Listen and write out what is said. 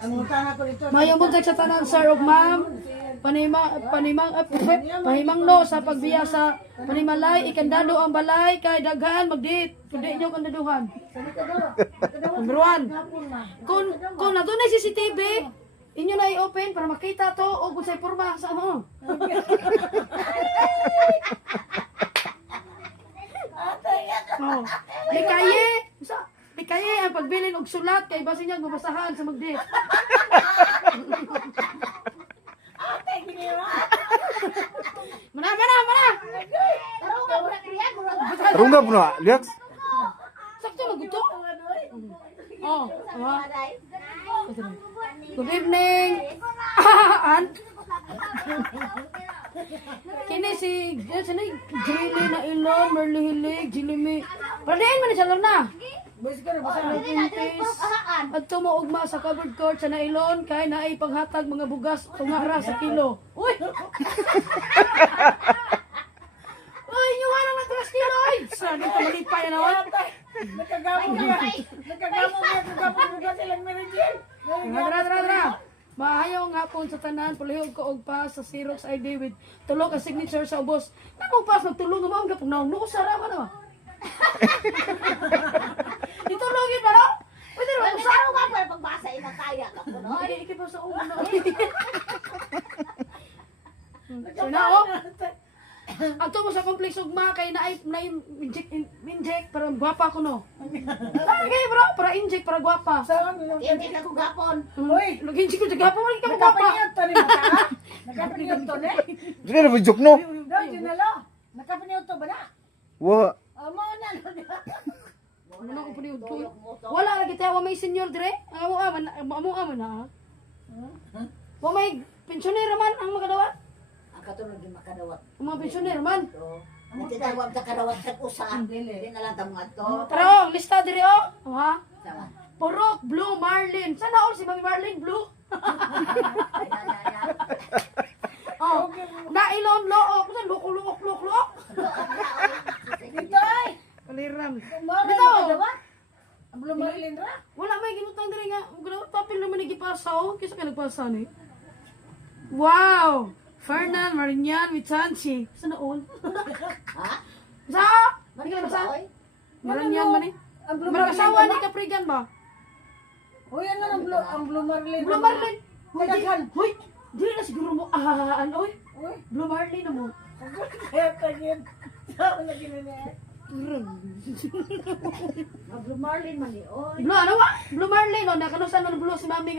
Mayong buntag sa tanan sir ug ma'am. Pahimangno sa pagbiya sa panimalay ikandado ang balay kay daghan magdit kundi inyo kandaduhan. Number 1. Kung nadunay CCTV, inyo na i-open para makita to o kung sa'y porma sa ano. Oh. May kaye ang pagbilin og sulat kay basi niya mabasahan sa magdit. Mana. Tarunga po na, Lex. Sakto na gusto. Oh, good evening. Kini si Jilly na ilon, Merly Hilig, Jilly. Padayin man siya na. At tumuugma sa covered court sa nailon kay naay panghatag mga bugas tungara sa kilo. Uy! Uy, yung ano na 3 kilo ay! Saan ito malipay na naman? Nagkagamong bugas ilang merendier. Dra. Mahayong hapon sa tanan, pulihog ko og pa sa Xerox ID with tulog ang signature sa ubos. Namong pas magtulong mo ang gapong naong nuko sa rama na. Itulogin ba no? Pwede rin Sa araw nga po yung pagbasa ina kaya ka po, no? Ay, ikip sa ulo na. Sina o? Ato mo sa complex ugma kay na-inject para gwapa ko no. Okay bro, para inject para gwapa. Hindi na ko gapon. Uy, nag-inject ko sa gwapa, wala ka gwapa. Nakapaniyot to ne? Dili na ba joke no? Nakapaniyot to ba na? Wa. Amo na. Wala ko paniud ko. Wala lagi tayo may senior dire. Amo aman na. Wa may pensioner man ang makadawat. Ang katulog yung makadawat. Ang mga pensioner man. Nagtitawag sa kadawat sa usa. Hindi na lang tamungan to. Tara, lista dire o. Ha? Sama. Purok, Blue, Marlin. Sana all si Mami Marlin, Blue. Oh, nailon loo. Kusa loko. Ditoy! Kaliram. Dito! Ang blumarilin ra? Wala may ginutang dire nga. Papel naman nagipasaw. Kisa ka nagpasa ni. Wow! Fernan, Marinyan, Michanchi. Sana all? Ha? Sa? Hindi ka nabasa? Oy. Marinyan man eh. Marang asawa ni Kaprigan ba? Uy, ano ang blumarilin? Blue Marlin. Huy, Daghan. huy. Dili na siguro mo. Oy. Uy, Blue Marlin na mo. kaya tagin. Saan na ginanay? Ang blumarilin man eh. Oy. Blue ano ba? Blue Marlin. O, nakanusan ng blue si mami.